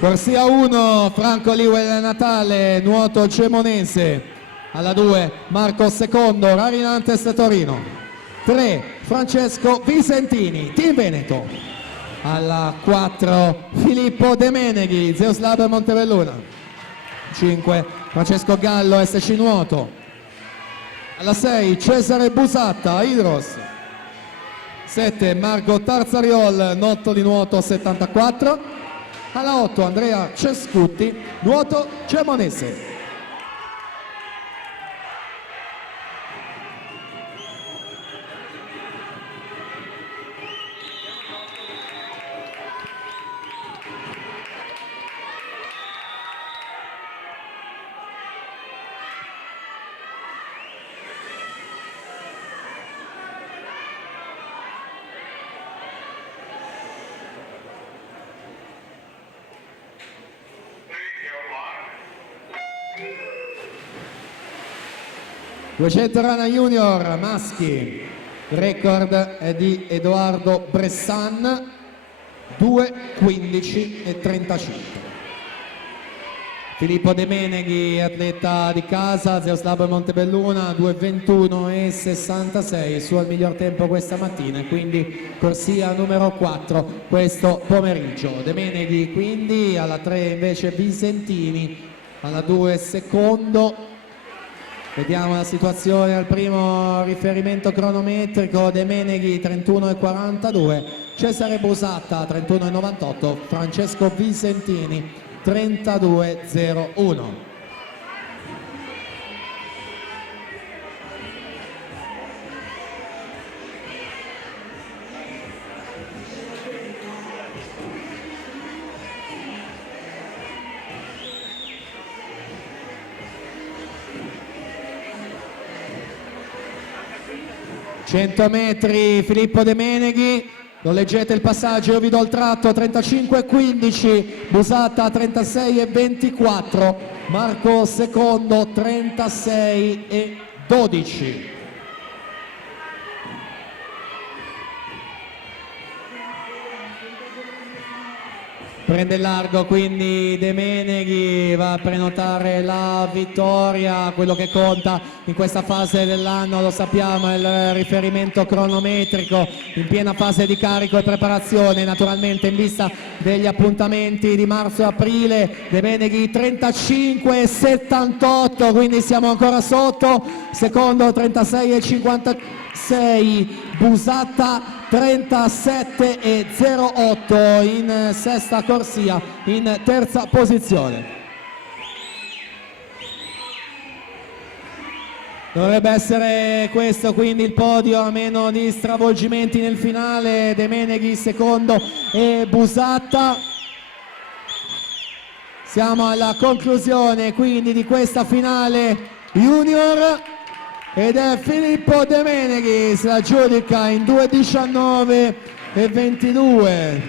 Corsia 1, Franco Liwell Natale, nuoto gemonese. Alla 2, Marco Secondo, Rarinantes Torino. 3, Francesco Visentini, Team Veneto. Alla 4, Filippo De Meneghi, Zeus Lab Montebelluna. 5, Francesco Gallo, SC Nuoto. Alla 6, Cesare Busatta, Hydros. 7, Marco Tarzariol, Nottoli Nuoto 74. Alla 8, Andrea Cescutti, nuoto gemonese. (200 Rana Junior maschi, record è di Edoardo Bressan, 2:15:35. Filippo De Meneghi, atleta di casa, Zeus Lab Montebelluna, 2:21:66, il suo miglior tempo questa mattina, quindi corsia numero 4 questo pomeriggio. De Meneghi quindi, alla 3 invece Visentini, alla 2 Secondo. Vediamo la situazione al primo riferimento cronometrico: De Meneghi 31:42, Cesare Busatta 31:98, Francesco Visentini 32:01. (100 metri) Filippo De Meneghi, lo leggete il passaggio, io vi do il tratto. 35:15, Busatta 36:24, Marco Secondo 36:12. Prende il largo quindi De Meneghi, va a prenotare la vittoria. Quello che conta in questa fase dell'anno, lo sappiamo, è il riferimento cronometrico, in piena fase di carico e preparazione naturalmente in vista degli appuntamenti di marzo e aprile. De Meneghi 35:78, quindi siamo ancora sotto. Secondo 36:56, Busatta 37:08 in sesta corsia, in terza posizione. Dovrebbe essere questo quindi il podio, a meno di stravolgimenti nel finale. De Meneghi secondo e Busatta. Siamo alla conclusione quindi di questa finale junior, ed è Filippo De Meneghi, si aggiudica in 2:19:22,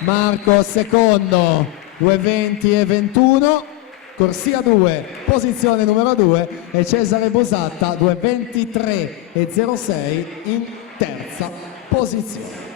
Marco Secondo 2:20:21, corsia 2 posizione numero 2, e Cesare Busatta 2:23:06 in terza posizione.